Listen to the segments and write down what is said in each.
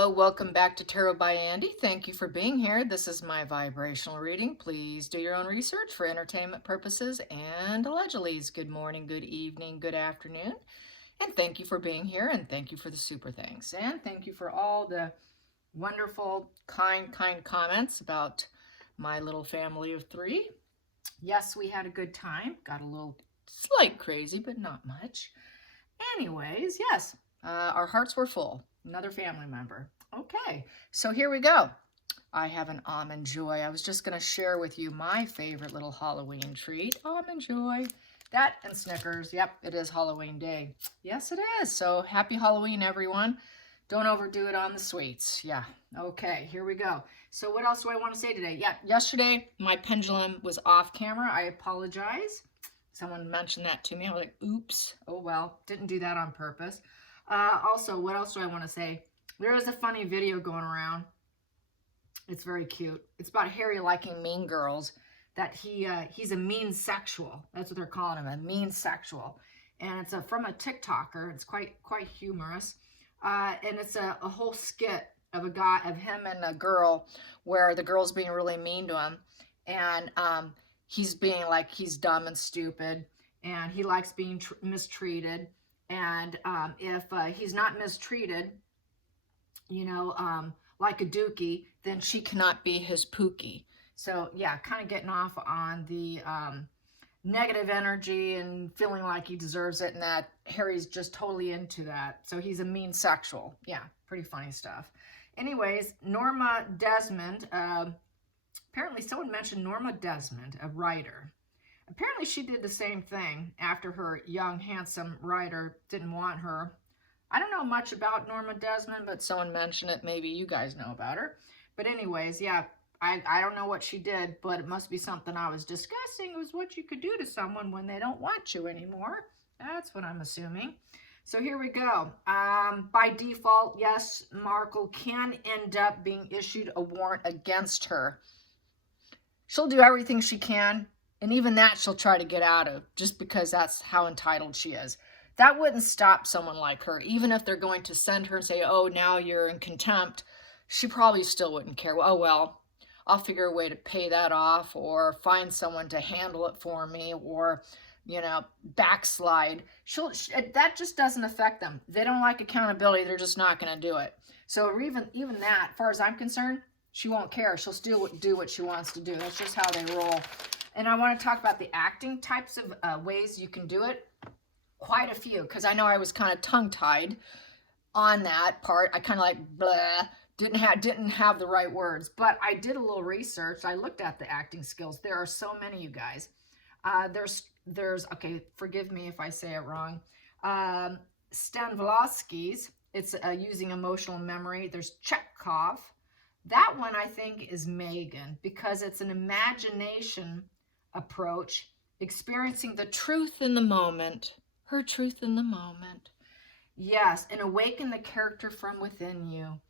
Hello, welcome back to Tarot by Andy. Thank you for being here. This is my vibrational reading. Please do your own research for entertainment purposes and allegedly. Good morning, good evening, good afternoon. And thank you for being here, and thank you for the super thanks. And thank you for all the wonderful, kind comments about my little family of 3. Yes, we had a good time. Got a little slight crazy, but not much. Anyways, yes, our hearts were full. Another family member. Okay, so here we go. I have an Almond Joy. I was just going to share with you my favorite little Halloween treat. Almond Joy. That and Snickers. Yep, it is Halloween day. Yes, it is. So happy Halloween, everyone. Don't overdo it on the sweets. Yeah. Okay, here we go. So what else do I want to say today? Yeah, yesterday my pendulum was off camera. I apologize. Someone mentioned that to me. I was like, oops. Oh, well, didn't do that on purpose. Also, what else do I want to say? There is a funny video going around. It's very cute. It's about Harry liking mean girls, that he's a mean sexual. That's what they're calling him, a mean sexual. And it's from a TikToker. It's quite humorous. And it's a whole skit of him and a girl, where the girl's being really mean to him. And he's being like, he's dumb and stupid, and he likes being mistreated. And if he's not mistreated, you know, like a dookie, then she cannot be his pookie. So yeah, kind of getting off on the negative energy and feeling like he deserves it, and that Harry's just totally into that. So he's a mean sexual. Yeah, pretty funny stuff. Anyways, Norma Desmond, apparently someone mentioned Norma Desmond, a writer. Apparently she did the same thing after her young, handsome writer didn't want her. I don't know much about Norma Desmond, but someone mentioned it. Maybe you guys know about her. But anyways, yeah, I don't know what she did, but it must be something I was discussing. It was what you could do to someone when they don't want you anymore. That's what I'm assuming. So here we go. By default, yes, Markle can end up being issued a warrant against her. She'll do everything she can, and even that she'll try to get out of, just because that's how entitled she is. That wouldn't stop someone like her. Even if they're going to send her and say, oh, now you're in contempt, she probably still wouldn't care. Oh, well, I'll figure a way to pay that off, or find someone to handle it for me, or, you know, backslide. That just doesn't affect them. They don't like accountability. They're just not going to do it. So even that, as far as I'm concerned, she won't care. She'll still do what she wants to do. That's just how they roll. And I want to talk about the acting types of ways you can do it. Quite a few, because I know I was kind of tongue-tied on that part. I kind of like, blah, didn't have the right words. But I did a little research. I looked at the acting skills. There are so many, you guys. There's okay, forgive me if I say it wrong. Stanislavski's, it's using emotional memory. There's Chekhov. That one, I think, is Megan, because it's an imagination approach, experiencing the truth in the moment, her truth in the moment. Yes, and awaken the character from within you.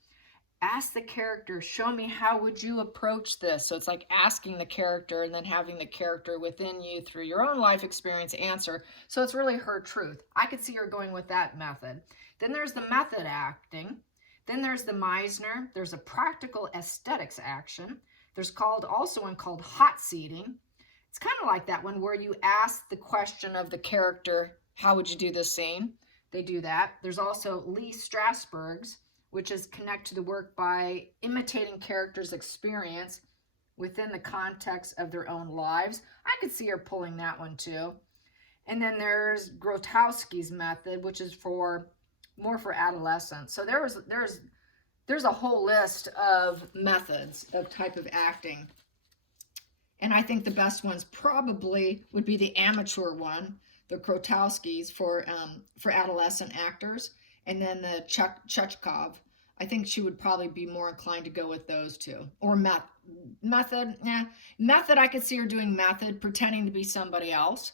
Ask the character, show me, how would you approach this? So it's like asking the character and then having the character within you through your own life experience answer. So it's really her truth. I could see her going with that method. Then there's the method acting. Then there's the Meisner. There's a practical aesthetics action. There's also one called hot seating. It's kind of like that one where you ask the question of the character, how would you do this scene? They do that. There's also Lee Strasberg's, which is connect to the work by imitating characters' experience within the context of their own lives. I could see her pulling that one too. And then there's Grotowski's method, which is more for adolescents. So there's a whole list of methods of type of acting. And I think the best ones probably would be the amateur one, the Grotowski's for adolescent actors, and then the Chekhov. I think she would probably be more inclined to go with those two. Or method. Method, I could see her doing method, pretending to be somebody else.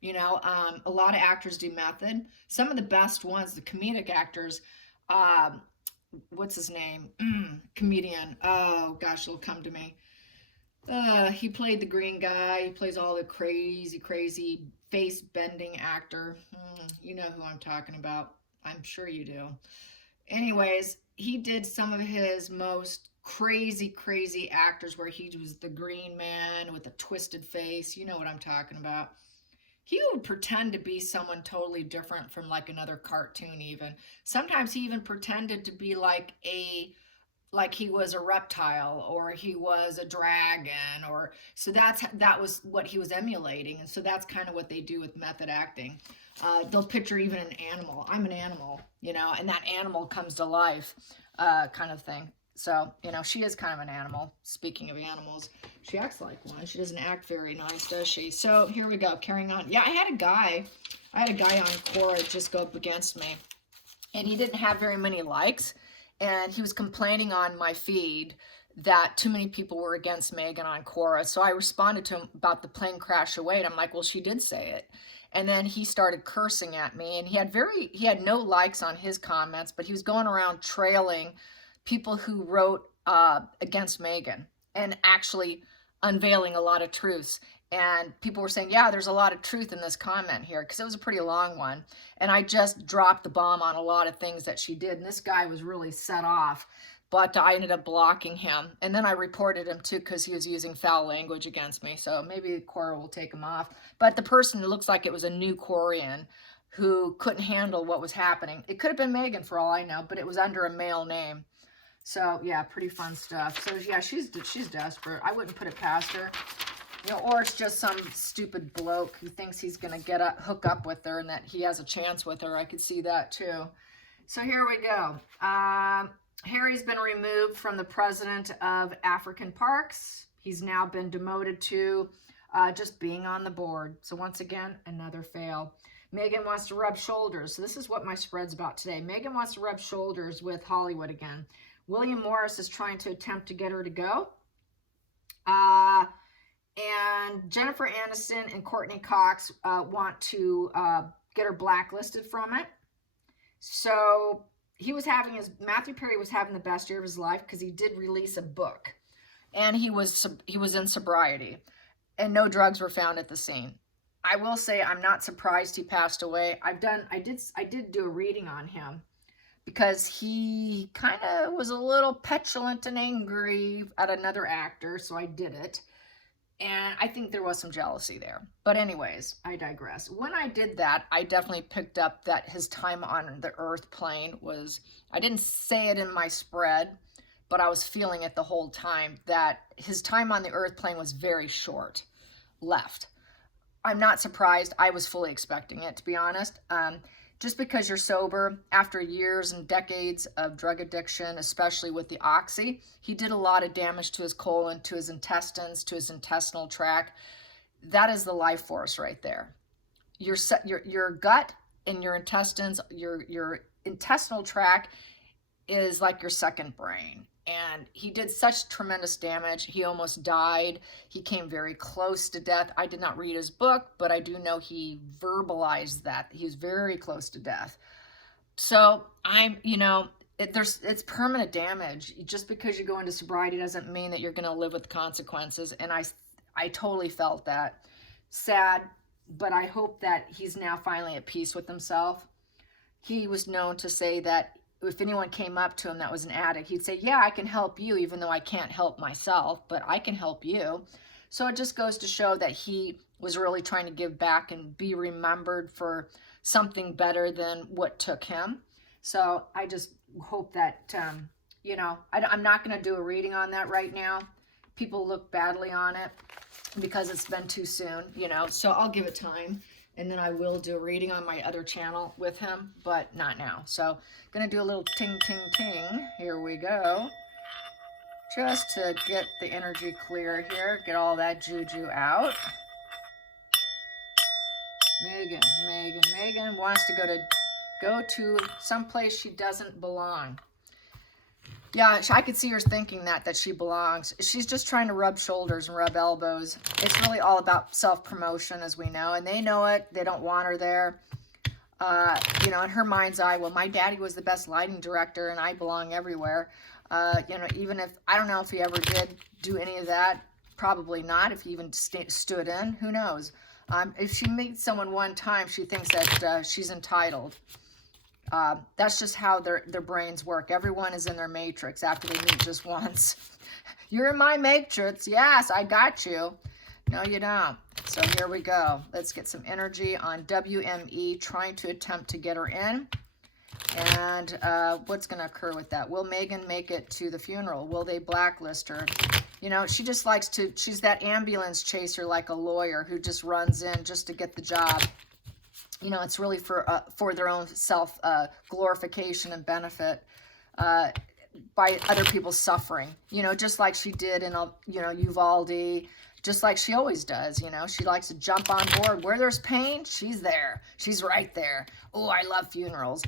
You know, a lot of actors do method. Some of the best ones, the comedic actors, what's his name? Comedian. Oh, gosh, it'll come to me. He played the green guy. He plays all the crazy face-bending actor. You know who I'm talking about. I'm sure you do. Anyways, he did some of his most crazy actors where he was the green man with a twisted face. You know what I'm talking about. He would pretend to be someone totally different from like another cartoon even. Sometimes he even pretended to be like he was a reptile or he was a dragon, or so that was what he was emulating. And so that's kind of what they do with method acting. They'll picture even an animal. I'm an animal, you know, and that animal comes to life, kind of thing. So, you know, she is kind of an animal. Speaking of animals, she acts like one. She doesn't act very nice, does she? So here we go, carrying on. Yeah, I had a guy on Quora just go up against me, and he didn't have very many likes, and he was complaining on my feed that too many people were against Megan on Quora. So I responded to him about the plane crash away, and I'm like, well, she did say it. And then he started cursing at me, and he had no likes on his comments, but he was going around trailing people who wrote against Megan and actually unveiling a lot of truths. And people were saying, yeah, there's a lot of truth in this comment here, because it was a pretty long one. And I just dropped the bomb on a lot of things that she did. And this guy was really set off, but I ended up blocking him. And then I reported him too, because he was using foul language against me. So maybe Quora will take him off. But the person, it looks like it was a new Quorian who couldn't handle what was happening. It could have been Megan for all I know, but it was under a male name. So yeah, pretty fun stuff. So yeah, she's desperate. I wouldn't put it past her. You know, or it's just some stupid bloke who thinks he's going to hook up with her and that he has a chance with her. I could see that too. So here we go. Harry's been removed from the president of African Parks. He's now been demoted to just being on the board. So once again, another fail. Megan wants to rub shoulders. So this is what my spread's about today. Megan wants to rub shoulders with Hollywood again. William Morris is trying to attempt to get her to go. And Jennifer Aniston and Courtney Cox want to get her blacklisted from it. So Matthew Perry was having the best year of his life because he did release a book, and he was in sobriety, and no drugs were found at the scene. I will say I'm not surprised he passed away. I did do a reading on him because he kind of was a little petulant and angry at another actor, so I did it. And I think there was some jealousy there. But anyways, I digress. When I did that, I definitely picked up that his time on the Earth plane was, I didn't say it in my spread, but I was feeling it the whole time, that his time on the Earth plane was very short left. I'm not surprised. I was fully expecting it, to be honest. Just because you're sober after years and decades of drug addiction, especially with the oxy, he did a lot of damage to his colon, to his intestines, to his intestinal tract. That is the life force right there. Your gut and your intestines, your intestinal tract is like your second brain. And he did such tremendous damage. He almost died. He came very close to death. I did not read his book, but I do know he verbalized that he was very close to death. So it's permanent damage. Just because you go into sobriety doesn't mean that you're going to live with consequences. And I totally felt that. Sad, but I hope that he's now finally at peace with himself. He was known to say that if anyone came up to him that was an addict, he'd say, yeah, I can help you, even though I can't help myself, but I can help you. So it just goes to show that he was really trying to give back and be remembered for something better than what took him. So I just hope that, I'm not going to do a reading on that right now. People look badly on it because it's been too soon, so I'll give it time. And then I will do a reading on my other channel with him, but not now. So going to do a little ting, ting, ting. Here we go. Just to get the energy clear here. Get all that juju out. Megan wants to go to someplace she doesn't belong. Yeah, I could see her thinking that she belongs. She's just trying to rub shoulders and rub elbows. It's really all about self-promotion, as we know, and they know it. They don't want her there. In her mind's eye, well, my daddy was the best lighting director, and I belong everywhere. Even if, I don't know if he ever did do any of that. Probably not, if he even stood in. Who knows? If she meets someone one time, she thinks that she's entitled. That's just how their brains work. Everyone is in their matrix after they meet just once. You're in my matrix. Yes, I got you. No, you don't. So here we go. Let's get some energy on WME, trying to attempt to get her in. And what's going to occur with that? Will Megan make it to the funeral? Will they blacklist her? You know, she just likes to, she's that ambulance chaser like a lawyer who just runs in just to get the job. You know, it's really for their own self glorification and benefit by other people's suffering. You know, just like she did in, you know, Uvalde, just like she always does. You know, she likes to jump on board. Where there's pain, she's there. She's right there. Oh, I love funerals.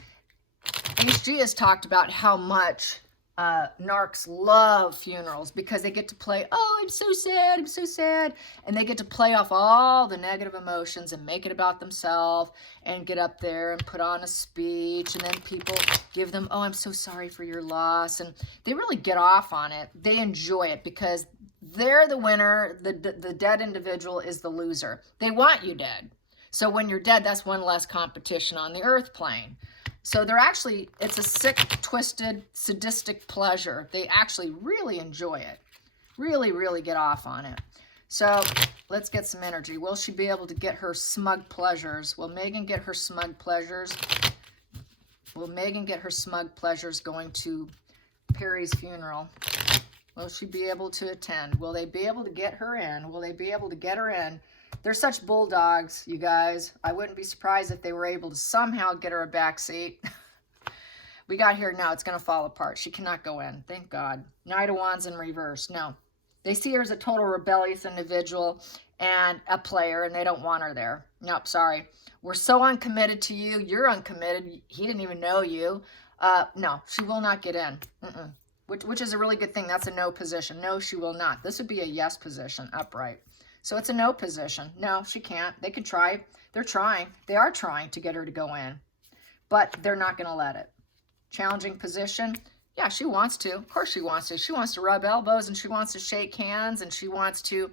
HG has talked about how much narcs love funerals because they get to play, oh, I'm so sad, I'm so sad. And they get to play off all the negative emotions and make it about themselves and get up there and put on a speech. And then people give them, oh, I'm so sorry for your loss. And they really get off on it. They enjoy it because they're the winner. The dead individual is the loser. They want you dead. So when you're dead, that's one less competition on the earth plane. So they're actually, it's a sick, twisted, sadistic pleasure. They actually really enjoy it. Really, really get off on it. So let's get some energy. Will she be able to get her smug pleasures? Will Megan get her smug pleasures? Will Megan get her smug pleasures going to Perry's funeral? Will she be able to attend? Will they be able to get her in? Will they be able to get her in? They're such bulldogs, you guys. I wouldn't be surprised if they were able to somehow get her a back seat. We got here now. It's going to fall apart. She cannot go in. Thank God. Knight of Wands in reverse. No. They see her as a total rebellious individual and a player, and they don't want her there. Nope, sorry. We're so uncommitted to you. You're uncommitted. He didn't even know you. No, she will not get in. Which is a really good thing. That's a no position. No, she will not. This would be a yes position, upright. So it's a no position. No, she can't. They could try. They're trying. They are trying to get her to go in. But they're not going to let it. Challenging position. Yeah, she wants to. Of course she wants to. She wants to rub elbows and she wants to shake hands and she wants to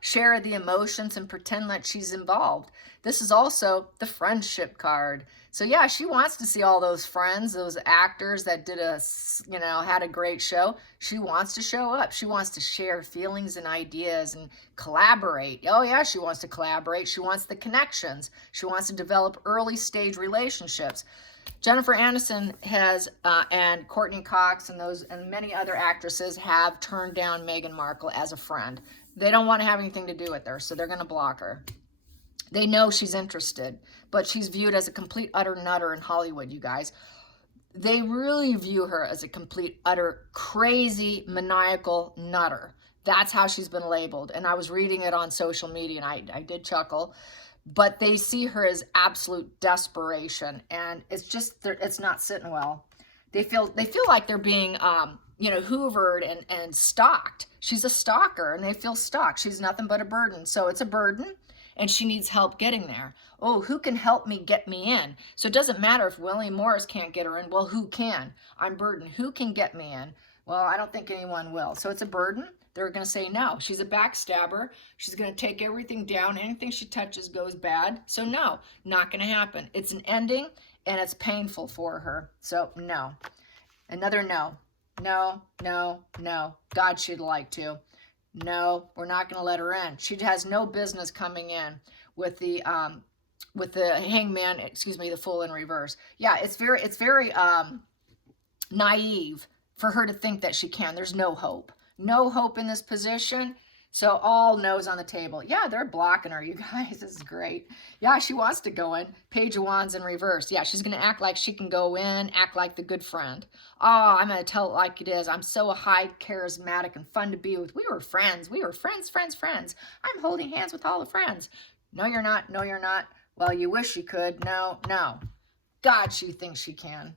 share the emotions and pretend that she's involved. This is also the friendship card. So yeah, she wants to see all those friends, those actors that did had a great show. She wants to show up. She wants to share feelings and ideas and collaborate. Oh yeah, she wants to collaborate. She wants the connections. She wants to develop early stage relationships. Jennifer Aniston has, and Courtney Cox and many other actresses have turned down Meghan Markle as a friend. They don't want to have anything to do with her, so they're going to block her. They know she's interested, but she's viewed as a complete utter nutter in Hollywood, you guys. They really view her as a complete utter crazy, maniacal nutter. That's how she's been labeled. And I was reading it on social media, and I did chuckle. But they see her as absolute desperation, and it's not sitting well. They feel like they're being hoovered and stalked. She's a stalker, and they feel stalked. She's nothing but a burden. So it's a burden, and she needs help getting there. Oh, who can help me get me in? So it doesn't matter if William Morris can't get her in. Well, who can? I'm burdened. Who can get me in? Well, I don't think anyone will. So it's a burden. They're going to say no. She's a backstabber. She's going to take everything down. Anything she touches goes bad. So no, not going to happen. It's an ending, and it's painful for her. So no. Another no. No, no, no. God, she'd like to. No, we're not going to let her in. She has no business coming in with the hangman, the Fool in reverse. Yeah, it's very naive for her to think that she can. There's no hope. No hope in this position. So all no's on the table. Yeah, they're blocking her, you guys. This is great. Yeah, she wants to go in. Page of Wands in reverse. Yeah, she's going to act like she can go in, act like the good friend. Oh, I'm going to tell it like it is. I'm so high, charismatic, and fun to be with. We were friends. We were friends. I'm holding hands with all the friends. No, you're not. No, you're not. Well, you wish you could. No, no. God, she thinks she can.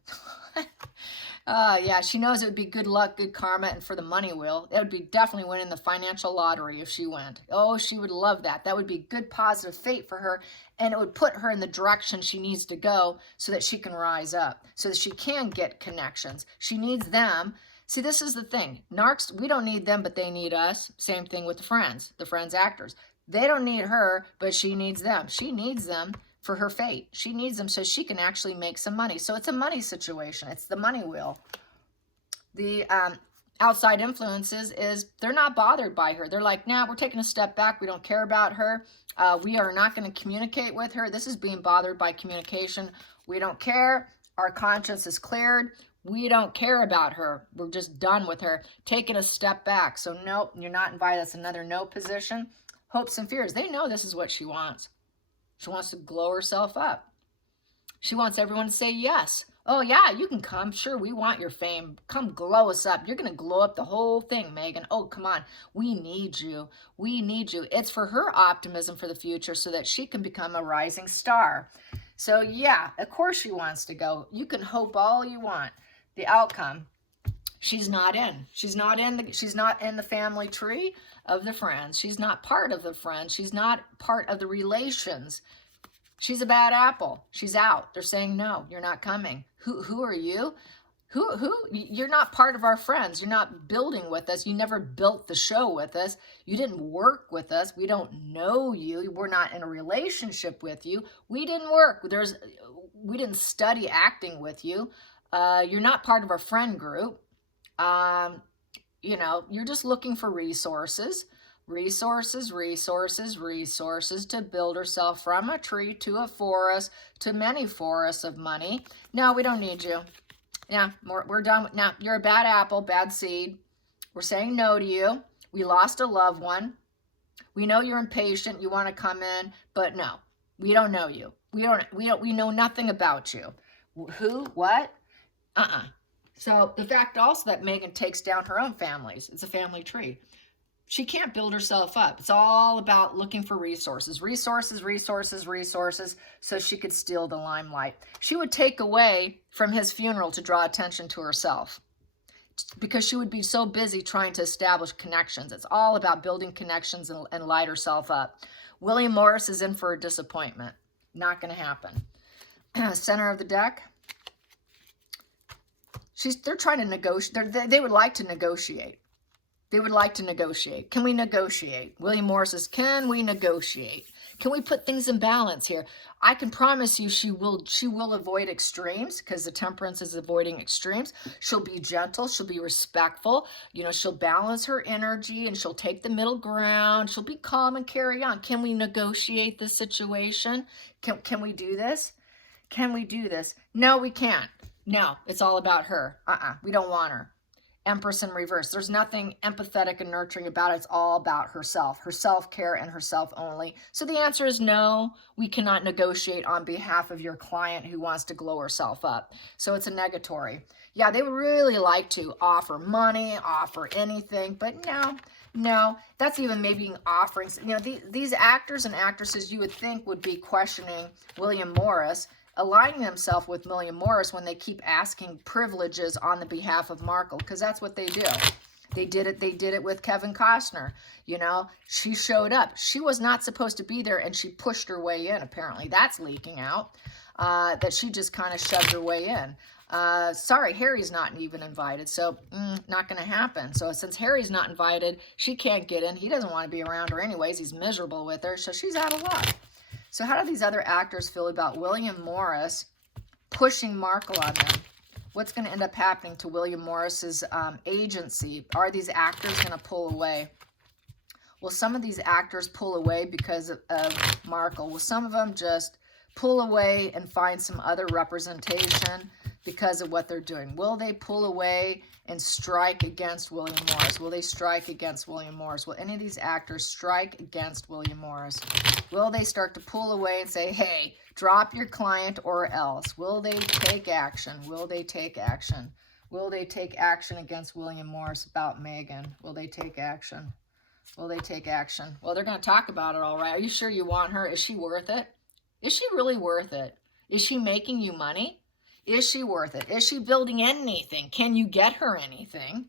Yeah, she knows it would be good luck, good karma, and for the money wheel. It would be definitely winning the financial lottery if she went. Oh, she would love that. That would be good, positive fate for her, and it would put her in the direction she needs to go so that she can rise up, so that she can get connections. She needs them. See, this is the thing. Narcs, we don't need them, but they need us. Same thing with the friends actors. They don't need her, but she needs them. She needs them for her fate. She needs them so she can actually make some money. So it's a money situation. It's the money wheel. The outside influences is they're not bothered by her. They're like, nah, we're taking a step back. We don't care about her. We are not going to communicate with her. This is being bothered by communication. We don't care. Our conscience is cleared. We don't care about her. We're just done with her. Taking a step back. So nope, you're not invited. That's another no position. Hopes and fears. They know this is what she wants. She wants to glow herself up. She wants everyone to say yes. Oh yeah, you can come. Sure, we want your fame. Come glow us up. You're going to glow up the whole thing, Megan. Oh, come on. We need you. We need you. It's for her optimism for the future so that she can become a rising star. So yeah, of course she wants to go. You can hope all you want. The outcome, she's not in. She's not in the family tree of the friends. She's not part of the friends. She's not part of the relations. She's a bad apple. She's out. They're saying, no, you're not coming. Who are you? Who? You're not part of our friends. You're not building with us. You never built the show with us. You didn't work with us. We don't know you. We're not in a relationship with you. We didn't work. We didn't study acting with you. You're not part of our friend group. You know, you're just looking for resources to build herself from a tree to a forest to many forests of money. No, we don't need you. Yeah, we're done. Now, you're a bad apple, bad seed. We're saying no to you. We lost a loved one. We know you're impatient. You want to come in, but no, we don't know you. We know nothing about you. Who? What? So the fact also that Megan takes down her own families. It's a family tree. She can't build herself up. It's all about looking for resources, so she could steal the limelight. She would take away from his funeral to draw attention to herself because she would be so busy trying to establish connections. It's all about building connections and light herself up. William Morris is in for a disappointment. Not going to happen. Center of the deck. They're trying to negotiate. They would like to negotiate. They would like to negotiate. Can we negotiate? William Morris says, can we negotiate? Can we put things in balance here? I can promise you she will avoid extremes because the temperance is avoiding extremes. She'll be gentle. She'll be respectful. You know, she'll balance her energy and she'll take the middle ground. She'll be calm and carry on. Can we negotiate this situation? Can we do this? Can we do this? No, we can't. No, it's all about her. We don't want her. Empress in reverse. There's nothing empathetic and nurturing about it. It's all about herself, her self-care and herself only. So the answer is no, we cannot negotiate on behalf of your client who wants to glow herself up. So it's a negatory. Yeah, they would really like to offer money, offer anything, but no, that's even maybe offering. You know, these actors and actresses you would think would be questioning William Morris, aligning themselves with William Morris when they keep asking privileges on the behalf of Markle, because that's what they do. They did it with Kevin Costner. You know, she showed up. She was not supposed to be there, and she pushed her way in, apparently. That's leaking out, that she just kind of shoved her way in. Sorry, Harry's not even invited, so not going to happen. So since Harry's not invited, she can't get in. He doesn't want to be around her anyways. He's miserable with her, so she's out of luck. So how do these other actors feel about William Morris pushing Markle on them? What's going to end up happening to William Morris's agency? Are these actors going to pull away? Will some of these actors pull away because of Markle? Will some of them just pull away and find some other representation because of what they're doing? Will they pull away and strike against William Morris? Will they strike against William Morris? Will any of these actors strike against William Morris? Will they start to pull away and say, hey, drop your client or else? Will they take action? Will they take action? Will they take action against William Morris about Megan? Will they take action? Will they take action? Well, they're going to talk about it, all right. Are you sure you want her? Is she worth it? Is she really worth it? Is she making you money? Is she worth it? Is she building anything? Can you get her anything?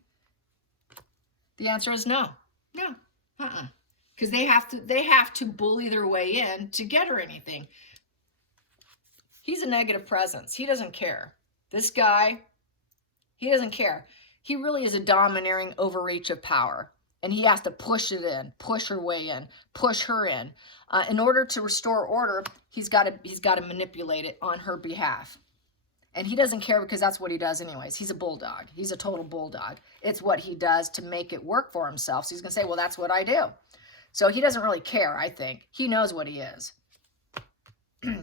The answer is no. No. Because they have to bully their way in to get her anything. He's a negative presence. He doesn't care. This guy, he doesn't care. He really is a domineering overreach of power. and he has to push it in, push her way in, push her in order to restore order. He's got to manipulate it on her behalf. And he doesn't care because that's what he does anyways. He's a bulldog. He's a total bulldog. It's what he does to make it work for himself. So he's going to say, well, that's what I do. So he doesn't really care, I think. He knows what he is.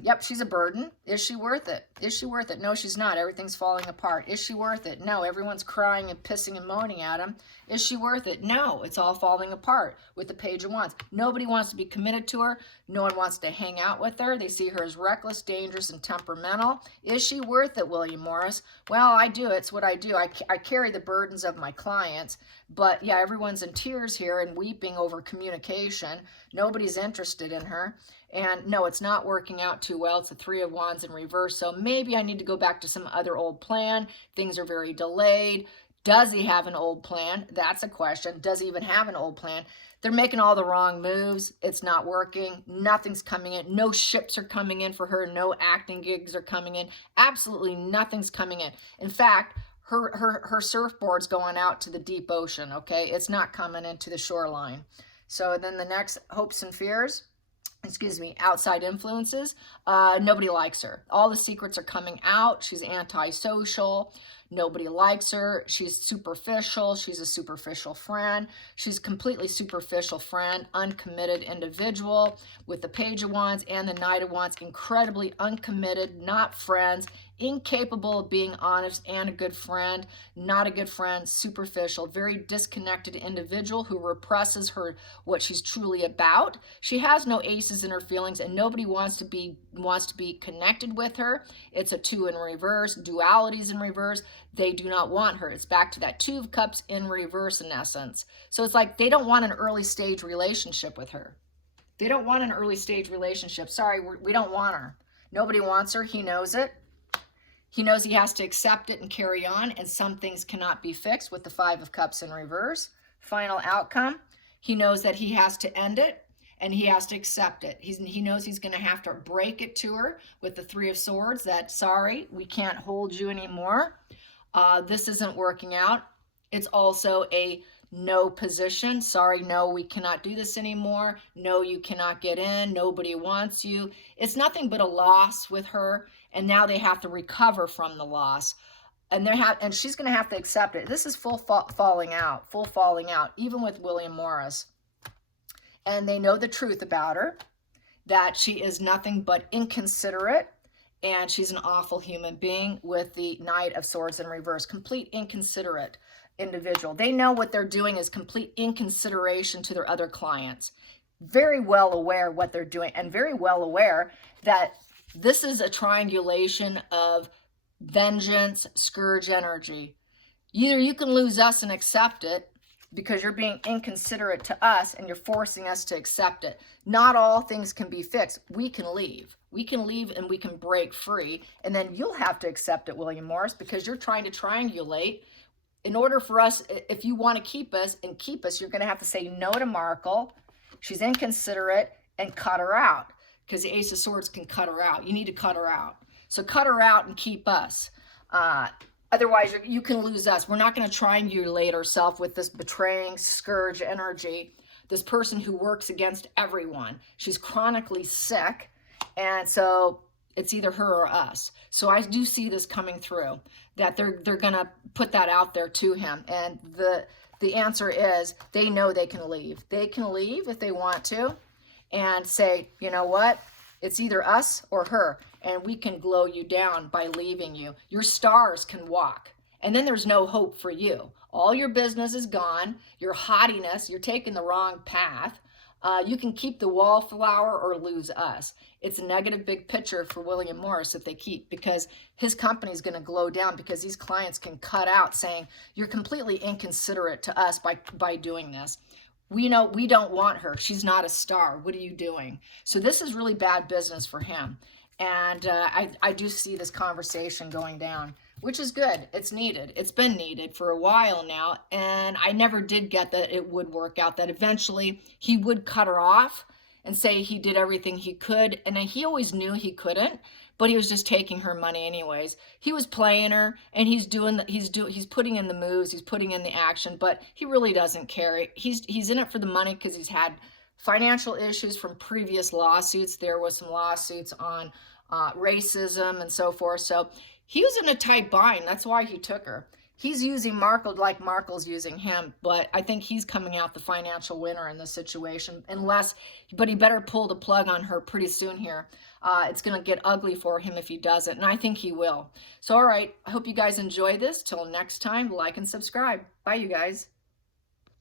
Yep, she's a burden. Is she worth it? Is she worth it? No, she's not. Everything's falling apart. Is she worth it? No, everyone's crying and pissing and moaning at him. Is she worth it? No, it's all falling apart with the Page of Wands. Nobody wants to be committed to her. No one wants to hang out with her. They see her as reckless, dangerous, and temperamental. Is she worth it, William Morris? Well, I do. It's what I do. I carry the burdens of my clients. But yeah, everyone's in tears here and weeping over communication. Nobody's interested in her. And no, it's not working out too well. It's the Three of Wands in reverse. So maybe I need to go back to some other old plan. Things are very delayed. Does he have an old plan? That's a question. Does he even have an old plan? They're making all the wrong moves. It's not working. Nothing's coming in. No ships are coming in for her. No acting gigs are coming in. Absolutely nothing's coming in. In fact, her surfboard's going out to the deep ocean, okay? It's not coming into the shoreline. So then the next, hopes and fears. Outside influences. Nobody likes her. All the secrets are coming out. She's antisocial. Nobody likes her. She's superficial. She's a superficial friend. She's a completely superficial friend, uncommitted individual with the Page of Wands and the Knight of Wands. Incredibly uncommitted, not friends, incapable of being honest and a good friend, not a good friend, superficial, very disconnected individual who represses her, what she's truly about. She has no aces in her feelings and nobody wants to be connected with her. It's a 2 in reverse, dualities in reverse. They do not want her. It's back to that 2 of Cups in reverse in essence. So it's like they don't want an early stage relationship with her. They don't want an early stage relationship. Sorry, we don't want her. Nobody wants her. He knows it. He knows he has to accept it and carry on, and some things cannot be fixed with the 5 of Cups in reverse. Final outcome, he knows that he has to end it, and he has to accept it. He knows he's going to have to break it to her with the 3 of Swords, that, sorry, we can't hold you anymore. This isn't working out. It's also a no position. Sorry, no, we cannot do this anymore. No, you cannot get in. Nobody wants you. It's nothing but a loss with her. And now they have to recover from the loss. And she's going to have to accept it. This is full falling out, even with William Morris. And they know the truth about her, that she is nothing but inconsiderate. And she's an awful human being with the Knight of Swords in reverse. Complete inconsiderate individual. They know what they're doing is complete inconsideration to their other clients. Very well aware what they're doing and very well aware that this is a triangulation of vengeance, scourge energy. Either you can lose us and accept it because you're being inconsiderate to us and you're forcing us to accept it. Not all things can be fixed. We can leave. We can leave and we can break free. And then you'll have to accept it, William Morris, because you're trying to triangulate. In order for us, if you want to keep us, you're going to have to say no to Markle. She's inconsiderate, and cut her out. Because the Ace of Swords can cut her out. You need to cut her out. So cut her out and keep us. Otherwise, you can lose us. We're not going to triangulate ourselves with this betraying scourge energy. This person who works against everyone. She's chronically sick. And so it's either her or us. So I do see this coming through. That they're going to put that out there to him. And the answer is they know they can leave. They can leave if they want to. And say, you know what? It's either us or her. And we can glow you down by leaving you. Your stars can walk. And then there's no hope for you. All your business is gone. Your haughtiness, you're taking the wrong path. You can keep the wallflower or lose us. It's a negative big picture for William Morris if they keep, because his company is going to glow down because these clients can cut out saying, you're completely inconsiderate to us by doing this. We know we don't want her. She's not a star. What are you doing? So this is really bad business for him. And I do see this conversation going down, which is good. It's needed. It's been needed for a while now. And I never did get that it would work out, that eventually he would cut her off and say he did everything he could. And he always knew he couldn't. but he was just taking her money anyways. He was playing her, and he's putting in the moves, he's putting in the action, but he really doesn't care. He's in it for the money because he's had financial issues from previous lawsuits. There was some lawsuits on racism and so forth. So he was in a tight bind. That's why he took her. He's using Markle like Markle's using him, but I think he's coming out the financial winner in this situation, but he better pull the plug on her pretty soon here. It's going to get ugly for him if he doesn't, and I think he will. So, all right, I hope you guys enjoy this. Till next time, like and subscribe. Bye, you guys.